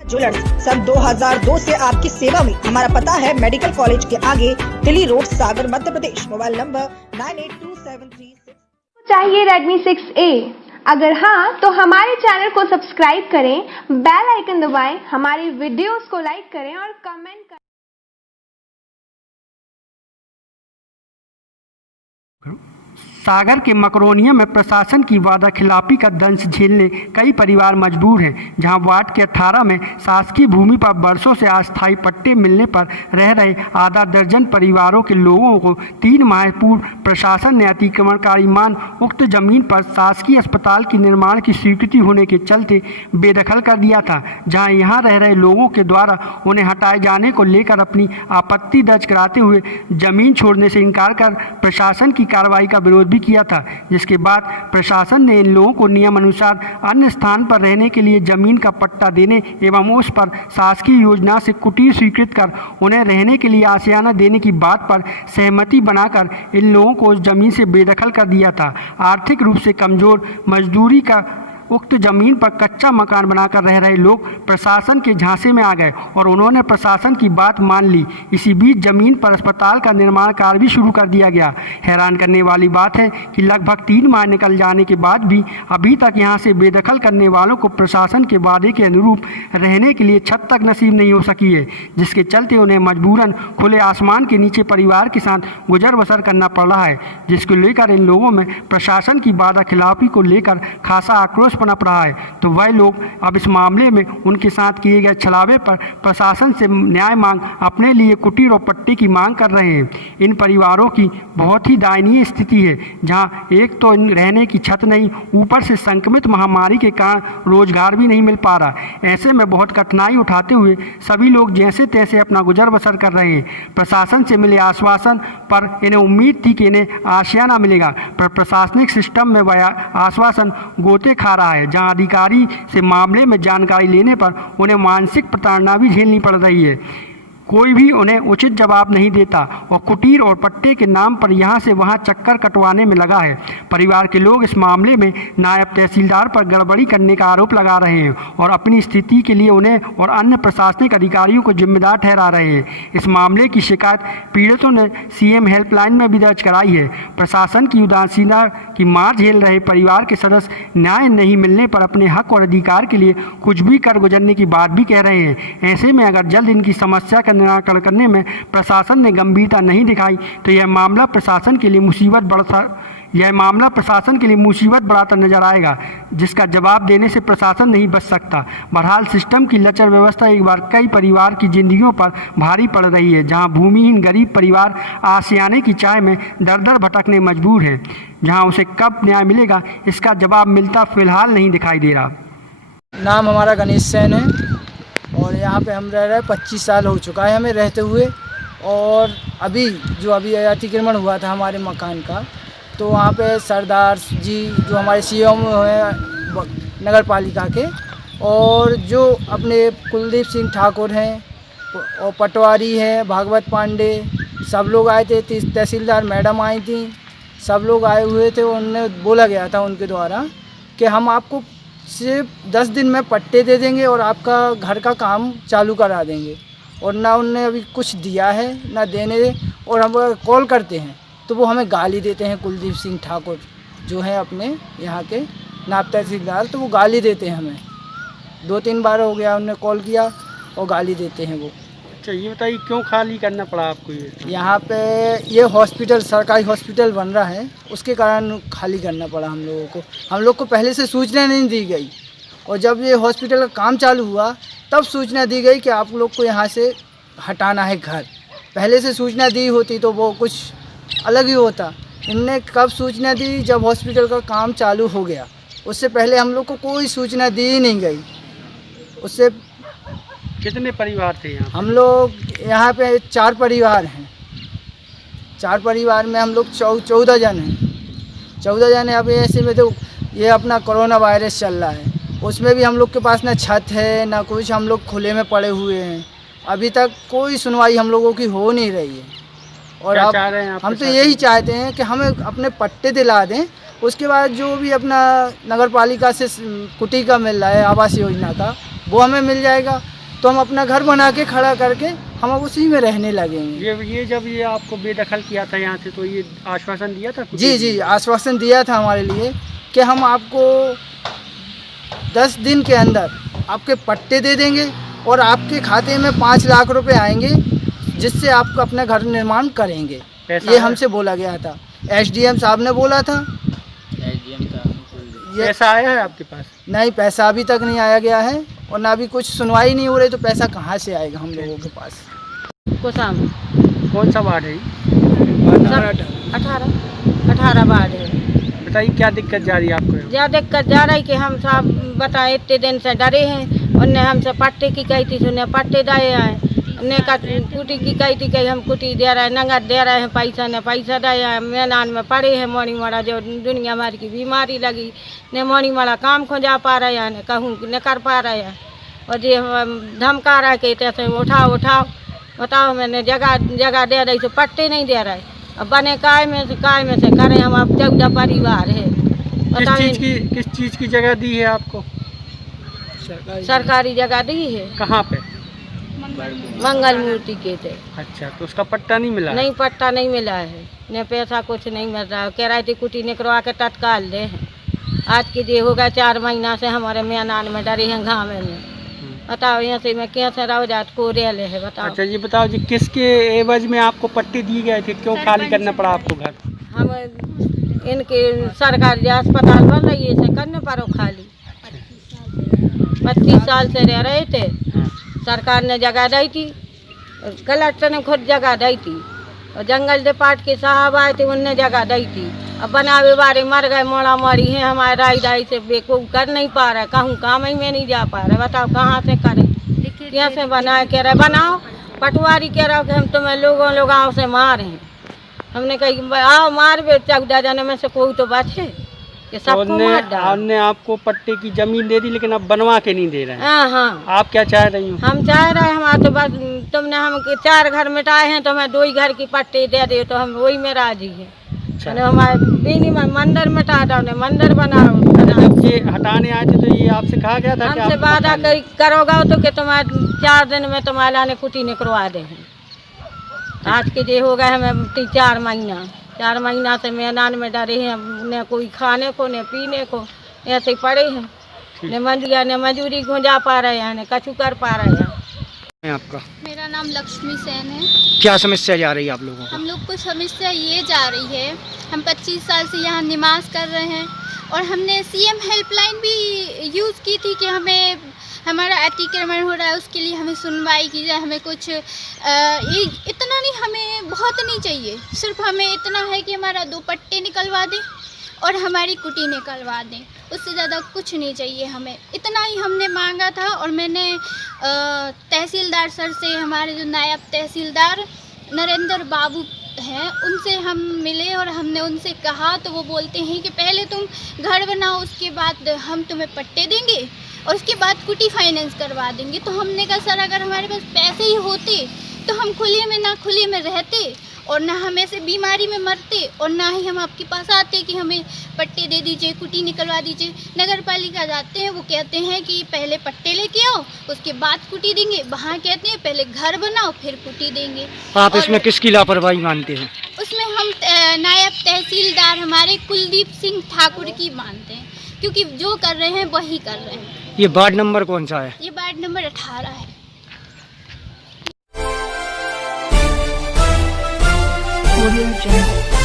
Jewellers सन 2002 से आपकी सेवा में। हमारा पता है मेडिकल कॉलेज के आगे, Delhi road, Sagar, Madhya Pradesh. Mobile number 982736। चाहिए Redmi 6A? अगर हाँ तो हमारे चैनल को सब्सक्राइब करें, बेल आइकन दबाएं, हमारी वीडियोस को लाइक करें और कमेंट करें। सागर के मकरोनिया में प्रशासन की वादाखिलाफी का दंश झेलने कई परिवार मजबूर हैं, जहां वार्ड के 18 में शासकीय भूमि पर वर्षों से अस्थायी पट्टे मिलने पर रह रहे आधा दर्जन परिवारों के लोगों को 3 माह पूर्व प्रशासन ने अतिक्रमणकारी मान उक्त जमीन पर शासकीय अस्पताल की निर्माण की स्वीकृति होने के चलते बेदखल कर दिया था, जहाँ यहाँ रह रहे लोगों के द्वारा उन्हें हटाए जाने को लेकर अपनी आपत्ति दर्ज कराते हुए जमीन छोड़ने से इनकार कर प्रशासन की कार्रवाई का विरोध भी किया था, जिसके बाद प्रशासन ने इन लोगों को नियम अनुसार अन्य स्थान पर रहने के लिए जमीन का पट्टा देने एवं उस पर शासकीय योजना से कुटीर स्वीकृत कर उन्हें रहने के लिए आशियाना देने की बात पर सहमति बनाकर इन लोगों को उस जमीन से बेदखल कर दिया था। आर्थिक रूप से कमजोर मजदूरी का उक्त जमीन पर कच्चा मकान बनाकर रह रहे लोग प्रशासन के झांसे में आ गए और उन्होंने प्रशासन की बात मान ली। इसी बीच जमीन पर अस्पताल का निर्माण कार्य भी शुरू कर दिया गया। हैरान करने वाली बात है कि लगभग 3 माह निकल जाने के बाद भी अभी तक यहां से बेदखल करने वालों को प्रशासन के वादे के अनुरूप रहने के लिए छत तक नसीब नहीं हो सकी है, जिसके चलते उन्हें मजबूरन खुले आसमान के नीचे परिवार के साथ गुजर बसर करना पड़ रहा है, जिसको लेकर इन लोगों में प्रशासन की वादा खिलाफी को लेकर खासा आक्रोश पनप रहा है। तो वह लोग अब इस मामले में उनके साथ किए गए छलावे पर प्रशासन से न्याय मांग अपने लिए कुटीर और पट्टे की मांग कर रहे हैं। इन परिवारों की बहुत ही दयनीय स्थिति है, जहां एक तो रहने की छत नहीं, ऊपर से संक्रमित महामारी के कारण रोजगार भी नहीं मिल पा रहा। ऐसे में बहुत कठिनाई उठाते हुए सभी लोग जैसे तैसे अपना गुजर बसर कर रहे हैं। प्रशासन से मिले आश्वासन पर इन्हें उम्मीद थी कि इन्हें आशियाना मिलेगा, पर प्रशासनिक सिस्टम में वह आश्वासन गोते खा रहा है, जहां अधिकारी से मामले में जानकारी लेने पर उन्हें मानसिक प्रताड़ना भी झेलनी पड़ रही है। कोई भी उन्हें उचित जवाब नहीं देता और कुटीर और पट्टे के नाम पर यहाँ से वहाँ चक्कर कटवाने में लगा है। परिवार के लोग इस मामले में नायब तहसीलदार पर गड़बड़ी करने का आरोप लगा रहे हैं और अपनी स्थिति के लिए उन्हें और अन्य प्रशासनिक अधिकारियों को जिम्मेदार ठहरा रहे हैं। इस मामले की शिकायत पीड़ितों ने सीएम हेल्पलाइन में भी दर्ज कराई है। प्रशासन की उदासीनता की मार झेल रहे परिवार के सदस्य न्याय नहीं मिलने पर अपने हक और अधिकार के लिए कुछ भी कर गुजरने की बात भी कह रहे हैं। ऐसे में अगर जल्द इनकी समस्या का निराकरण करने में प्रशासन ने गंभीरता नहीं दिखाई तो यह मामला प्रशासन के लिए मुसीबत बढ़ाता नजर आएगा, जिसका जवाब देने से प्रशासन नहीं बच सकता। बहरहाल सिस्टम की लचर व्यवस्था एक बार कई परिवार की जिंदगियों पर भारी पड़ रही है, जहां भूमिहीन गरीब परिवार आशियाने की चाह में दर दर भटकने मजबूर है, जहां उसे कब न्याय मिलेगा इसका जवाब मिलता फिलहाल नहीं दिखाई दे रहा। नाम हमारा गणेश सेन है और यहाँ पे हम रह रहे 25 साल हो चुका है हमें रहते हुए। और अभी अतिक्रमण हुआ था हमारे मकान का, तो वहाँ पे सरदार जी जो हमारे सीएम हैं नगर पालिका के, और जो अपने कुलदीप सिंह ठाकुर हैं और पटवारी हैं भागवत पांडे, सब लोग आए थे। तहसीलदार मैडम आई थी, सब लोग आए हुए थे। उन्हें बोला गया था उनके द्वारा कि हम आपको सिर्फ 10 दिन में पट्टे दे देंगे और आपका घर का काम चालू करा देंगे, और ना उनने अभी कुछ दिया है ना देने। और हम कॉल करते हैं तो वो हमें गाली देते हैं। कुलदीप सिंह ठाकुर जो हैं अपने यहाँ के नायब तहसीलदार, तो वो गाली देते हैं हमें। 2-3 बार हो गया उन्होंने कॉल किया और गाली देते हैं वो। अच्छा, ये बताइए क्यों खाली करना पड़ा आपको? यहाँ पे ये हॉस्पिटल, सरकारी हॉस्पिटल बन रहा है, उसके कारण खाली करना पड़ा हम लोगों को। हम लोग को पहले से सूचना नहीं दी गई, और जब ये हॉस्पिटल का काम चालू हुआ तब सूचना दी गई कि आप लोग को यहाँ से हटाना है घर। पहले से सूचना दी होती तो वो कुछ अलग ही होता। इनने कब सूचना दी? जब हॉस्पिटल का काम चालू हो गया। उससे पहले हम लोग को कोई सूचना दी ही नहीं गई। उससे कितने परिवार थे यहाँ? हम लोग यहाँ पे 4 परिवार हैं। 4 परिवार में हम लोग 14 जन हैं। 14 जन हैं। अब ऐसे में तो ये अपना कोरोना वायरस चल रहा है, उसमें भी हम लोग के पास ना छत है ना कुछ, हम लोग खुले में पड़े हुए हैं। अभी तक कोई सुनवाई हम लोगों की हो नहीं रही है। और अब हम तो यही चाहते हैं कि हमें अपने पट्टे दिला दें उसके बाद जो भी अपना नगर पालिका से कुटी का मिल रहा है आवास योजना का, वो हमें मिल जाएगा, तो हम अपना घर बना के खड़ा करके हम अब उसी में रहने लगेंगे। ये जब ये आपको बेदखल किया था यहाँ से, तो ये आश्वासन दिया था? जी आश्वासन दिया था हमारे लिए कि हम आपको 10 दिन के अंदर आपके पट्टे दे देंगे और आपके खाते में 5 लाख रुपए आएंगे, जिससे आपको अपना घर निर्माण करेंगे। ये हमसे बोला गया था, SDM साहब ने बोला था। पैसा आया है आपके पास? नहीं, पैसा अभी तक नहीं आया गया है और ना अभी कुछ सुनवाई नहीं हो रही, तो पैसा कहाँ से आएगा हम लोगों के पास। कौन सा वार्ड है? 18 वार्ड है। बताइए क्या दिक्कत जा रही है आपको? क्या दिक्कत जा रही कि हम सब बताए इतने दिन से डरे हैं। उनने हमसे पट्टे की कही थी, सुने पट्टे दाए आए, उन्हें का कुटी की कही थी कि हम कुटी दे रहे हैं, नगद दे रहे हैं, पैसा ने पैसा दाए आए। मैदान में पड़े हैं मोड़ी माड़ा, जो दुनिया भर की बीमारी लगी ने मोड़ी माड़ा काम खोजा पा रहे हैं, न कहूँ न कर पा रहे हैं। और जो धमका रहा है कि कैसे उठाओ बताओ, मैंने जगह दे रही, तो पट्टे नहीं दे रहे। अब बने काय में से करें हम, अब 14 परिवार है। किस चीज़ की जगह दी है आपको? सरकारी जगह दी है। कहाँ पे? मंगल मूर्ति के थे। अच्छा, तो उसका पट्टा नहीं मिला? नहीं, पट्टा नहीं मिला है, न पैसा कुछ नहीं मिल रहा है। कह रही थी कुटी निकलवा के तत्काल दे हैं। आज के जो हो गया 4 महीना से हमारे मैदान में डरे हैं घाम में। बताओ यहाँ से मैं कैसे रह जात को रेले है, बताओ। अच्छा, ये बताओ जी, किसके एवज में आपको पट्टे दिए गए थे? क्यों खाली करना पड़ा आपको घर? हम इनके सरकारी अस्पताल बन रही है, इसे करने पड़ो खाली। 25 साल से रह रहे थे, सरकार ने जगह दी थी, कलेक्टर ने खुद जगह दी थी, और जंगल डिपार्ट के साहब आए थे, उनने जगह दी थी। अब बनावे बारे मर गए, मोड़ा मोड़ी हैं, हमारे राई से बेकूफ कर नहीं पा रहा है, कहूँ काम ही में नहीं जा पा रहे। बताओ कहाँ से करें, यहाँ से बनाए? कह रहे बनाओ। पटवारी कह रहा कि हम तुम्हें लोगों से मारे हैं। हमने कही आओ मार बे, 14 जने में से कोई तो बचे कि सबको मार डाल। हमने आपको पट्टे की जमीन दे दी, लेकिन अब बनवा के नहीं दे रहे हैं। हाँ, आप क्या चाह रही हो? हम चाह रहे हैं हमारा तो बस तुमने हम 4 घर मिटाए हैं, तो हमें 2 ही घर की पट्टे दे दे, तो हम वही में राजी हैं। हमारे बीनी में मंदिर मिटा दो, मंदिर बनाओ। जब ये हटाने आए थे तो ये आपसे कहा गया था कि हमसे वादा करोगा तो कि तुम्हारे 4 दिन में तुम्हारा ने कुटी निकलवा दे हैं। आज के जो हो गए हमें 4 महीना से मैदान में डरे हैं, न कोई खाने को न पीने को, ऐसे ही पड़े हैं। न मजूरी को जा पा रहे हैं, न कछु कर पा रहे हैं। आपका? मेरा नाम लक्ष्मी सेन है। क्या समस्या जा रही है आप लोगों को? हम लोग को समस्या ये जा रही है, हम 25 साल से यहाँ निवास कर रहे हैं और हमने CM हेल्पलाइन भी यूज़ की थी कि हमें हमारा अतिक्रमण हो रहा है, उसके लिए हमें सुनवाई की जाए। हमें कुछ इतना नहीं, हमें बहुत नहीं चाहिए, सिर्फ हमें इतना है कि हमारा 2 पट्टे निकलवा दें और हमारी कुटी निकलवा दें, उससे ज़्यादा कुछ नहीं चाहिए हमें। इतना ही हमने मांगा था। और मैंने तहसीलदार सर से, हमारे जो नायब तहसीलदार नरेंद्र बाबू हैं, उनसे हम मिले और हमने उनसे कहा, तो वो बोलते हैं कि पहले तुम घर बनाओ, उसके बाद हम तुम्हें पट्टे देंगे और उसके बाद कुटी फाइनेंस करवा देंगे। तो हमने कहा सर, अगर हमारे पास पैसे ही होते तो हम खुले में रहते और ना हम ऐसे बीमारी में मरते और ना ही हम आपके पास आते कि हमें पट्टे दे दीजिए, कुटी निकलवा दीजिए। नगर पालिका जाते हैं, वो कहते हैं कि पहले पट्टे लेके आओ, उसके बाद कुटी देंगे। वहाँ कहते हैं पहले घर बनाओ फिर कुटी देंगे। आप इसमें किसकी लापरवाही मानते हैं? उसमें हम नायब तहसीलदार हमारे कुलदीप सिंह ठाकुर की मानते हैं, क्योंकि जो कर रहे हैं वही कर रहे हैं। ये वार्ड नंबर कौन सा है? ये वार्ड नंबर 18 है। Audio Jungle.